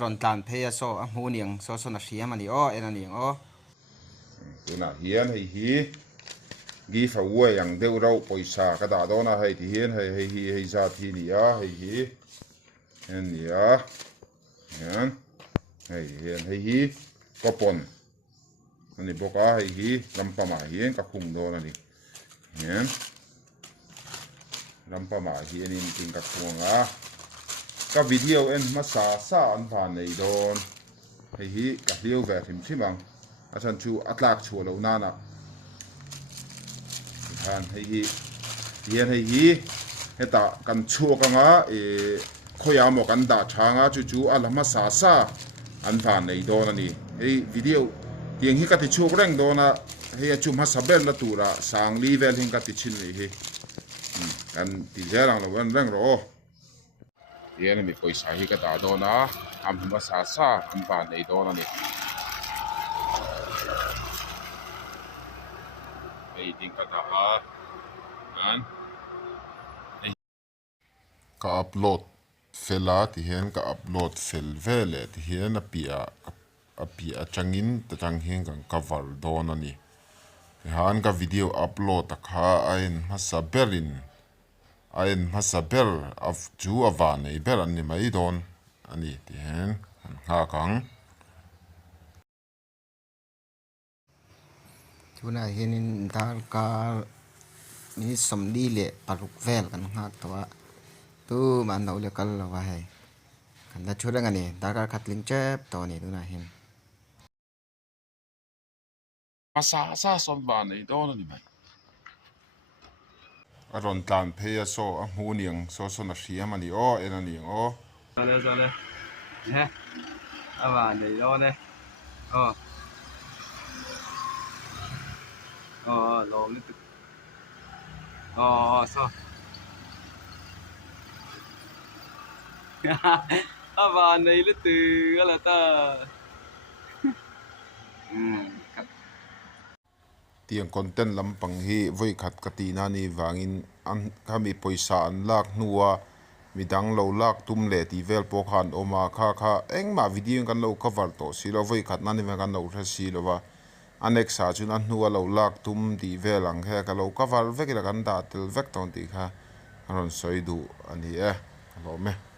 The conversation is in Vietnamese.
ron tlan phê so a hmu niang so so na hriam ani o en ani o tuna hian hi gi fa uai ang deuh rau poisa ka da dona hei ti hian hei za thi ni a hi en ni a hian hi kopon ani boka hi lampama hian ka khung dona ni hian lampama hian in ting ka khunga ka video en masa sa an van nei don hi ka hliu ve thim thimang achan chu atlak chu lo nana han hian heta kan chu ka nga khoya mo kan da thanga chu alama sa sa an van nei don ani hei video tiang hi ka ti chu reng dona hei chu ma sabel na tura sang level hin ka ti chin nei hi kan ti jarang lo wan reng ro hian mi poisa hi ka da dona am ma sa sa an van nei don ani ting kata an ka upload fela ti hian ka upload fel vele ti hian apia changin ta chang hian kan cover don ani han ka video upload ta kha ain masaber of ju avan ei ber ani mai don ani ti hian ha kang tuna hianin dal ka mi somli le paruk vel kan ngak tawa tu man no le kal lawa hai kan da churang ani dar khatling chep to ni tuna hin asa sa som van ei don ani mai aron tlan phe so a hmu niang so na hriam ani o en ani o Sale nè avan nei do nè lộn lên sao avan nei lên từ là ta tiang content lampang hi voi khat katina ni wangin an kami poisa an lak nuwa midang lo lak tum le ti vel po khan oma kha engma video kan lo cover to silo voi khat nani ma kan lo tha silo wa anexa chun an nuwa lo lak tum ti vel ang he ka lo cover vekila kan da tel vek ton ti kha aron soidu ani lo me